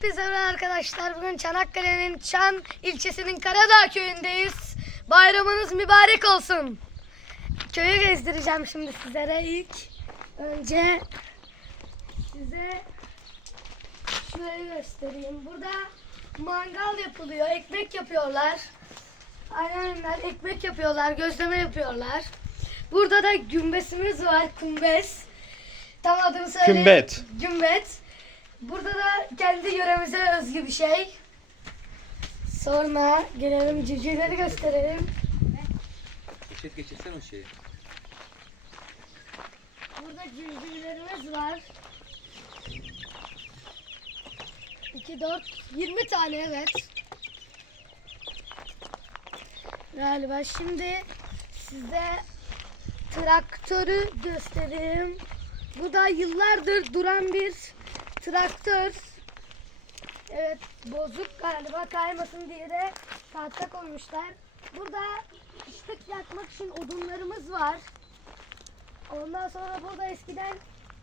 Hepinize arkadaşlar. Bugün Çanakkale'nin Çan ilçesinin Karadağ köyündeyiz. Bayramınız mübarek olsun. Köyü gezdireceğim şimdi sizlere ilk. Önce size şurayı göstereyim. Burada mangal yapılıyor. Ekmek yapıyorlar. Anneannemler ekmek yapıyorlar. Gözleme yapıyorlar. Burada da gümbesimiz var. Kumbes. Tam adını söyle. Kümbet. Gümbet. Burada da kendi yöremize özgü bir şey. Sonra gelelim civcivleri gösterelim. Geçir geçirsen o şeyi. Burada civcivlerimiz var. 2, 4, 20 tane evet. Galiba şimdi size traktörü göstereyim. Bu da yıllardır duran bir traktör. Evet bozuk galiba kaymasın diye de tahta koymuşlar. Burada ışık yakmak için odunlarımız var. Ondan sonra burada eskiden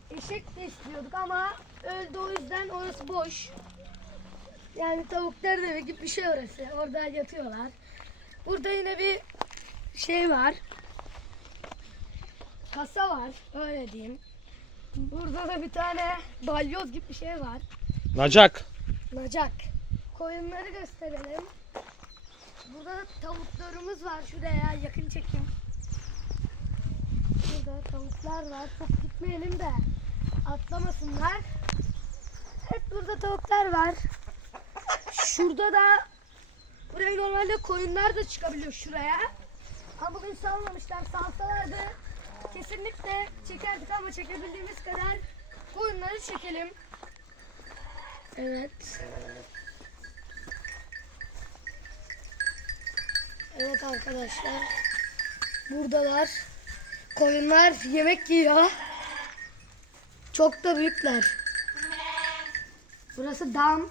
eşek besliyorduk ama öldü o yüzden orası boş. Yani tavuklar evi gibi bir şey orası. Orada yatıyorlar. Burada yine bir şey var. Kasa var. Öyle diyeyim. Burada da bir tane balyoz gibi bir şey var. Nacak. Nacak. Koyunları gösterelim. Burada da tavuklarımız var. Şuraya yakın çekim. Burada tavuklar var. Çok gitmeyelim de atlamasınlar. Evet burada tavuklar var. Şurada da buraya normalde koyunlar da çıkabiliyor şuraya. Ama bugün salmamışlar. Salsalardı kesinlikle çekerdik ama çekebildiğimiz kadar koyunları çekelim. Evet. Evet arkadaşlar. Buradalar. Koyunlar yemek yiyor. Çok da büyükler. Burası dam.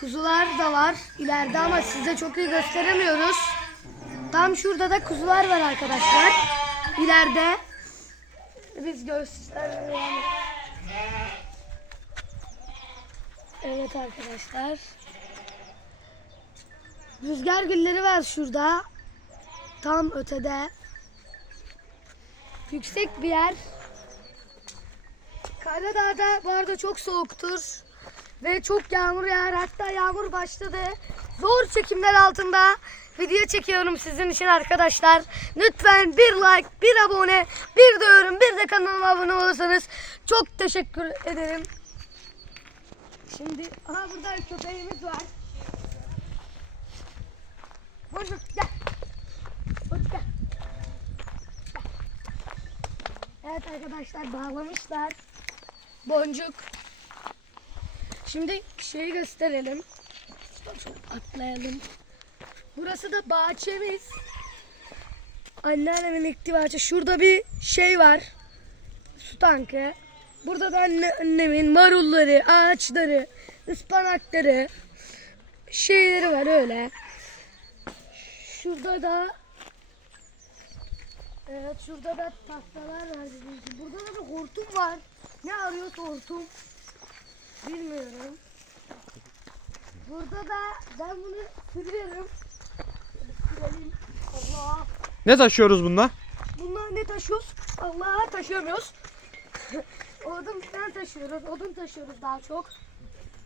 Kuzular da var ileride ama size çok iyi gösteremiyoruz. Tam şurada da kuzular var arkadaşlar. İleride. Biz gösterelim. Evet arkadaşlar. Rüzgar gülleri var şurada. Tam ötede. Yüksek bir yer. Karadağ'da bu arada çok soğuktur. Ve çok yağmur yağar. Hatta yağmur başladı. Zor çekimler altında video çekiyorum sizin için arkadaşlar. Lütfen bir like, bir abone, bir de yorum, bir de kanalıma abone olursanız çok teşekkür ederim. Şimdi aha burada köpeğimiz var. Boncuk gel. Gel. Gel. Evet arkadaşlar bağlamışlar. Boncuk. Şimdi şeyi gösterelim. Atlayalım. Burası da bahçemiz. Anneannemin ektiği bahçe. Şurada bir şey var. Su tankı. Burada da anne, annemin marulları, ağaçları, ıspanakları, şeyleri var öyle. Şurada da Evet şurada da tahtalar var dediğim gibi. Burada da bir hortum var. Ne arıyorsa hortum. Bilmiyorum. Burada da ben bunu sürüyorum. Sürelim. Allah. Ne taşıyoruz bununla? Bunlar ne taşıyoruz? Allah'a taşıyamıyoruz. Odun falan taşıyoruz. Odun taşıyoruz daha çok.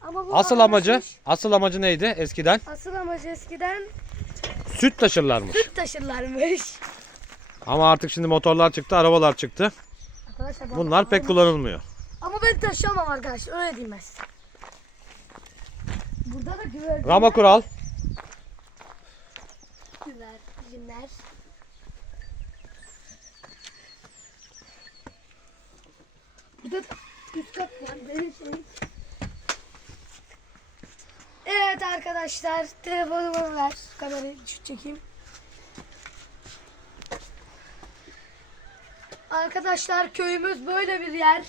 Ama bu Asıl amacı, ağırlaşmış. asıl amacı neydi eskiden? Asıl amacı eskiden Süt taşırlarmış. süt taşırlarmış. Ama artık şimdi motorlar çıktı, arabalar çıktı. Arkadaşlar Bunlar pek kullanılmıyor. Ama ben taşıyamam arkadaşlar öyle ben size. Burada da güvercinler. Rama kural. Güvercinler. Burada da üst kat var. Şeyim. Evet arkadaşlar telefonumu ver. Kamerayı şu çekeyim. Arkadaşlar köyümüz böyle bir yer.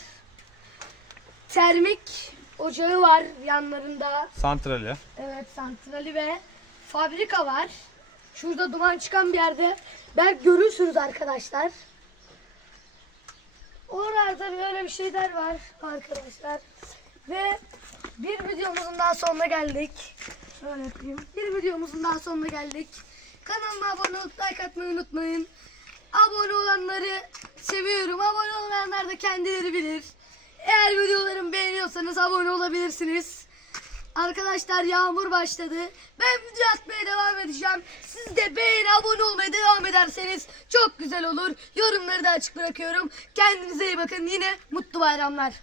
Termik ocağı var yanlarında. Santrali. Evet santrali ve fabrika var. Şurada duman çıkan bir yerde. Belki görürsünüz arkadaşlar. oralarda böyle bir şeyler var arkadaşlar. Ve bir videomuzun daha sonuna geldik. Şöyle yapayım. Bir videomuzun daha sonuna geldik. Kanalıma abone olup like atmayı unutmayın. Abone olanları seviyorum. Abone olmayanlar da kendileri bilir. Eğer videolarımı beğeniyorsanız abone olabilirsiniz. Arkadaşlar yağmur başladı. Ben video atmaya devam edeceğim. Siz de beğeni, abone olmaya devam ederseniz çok güzel olur. Yorumları da açık bırakıyorum. Kendinize iyi bakın. Yine mutlu bayramlar.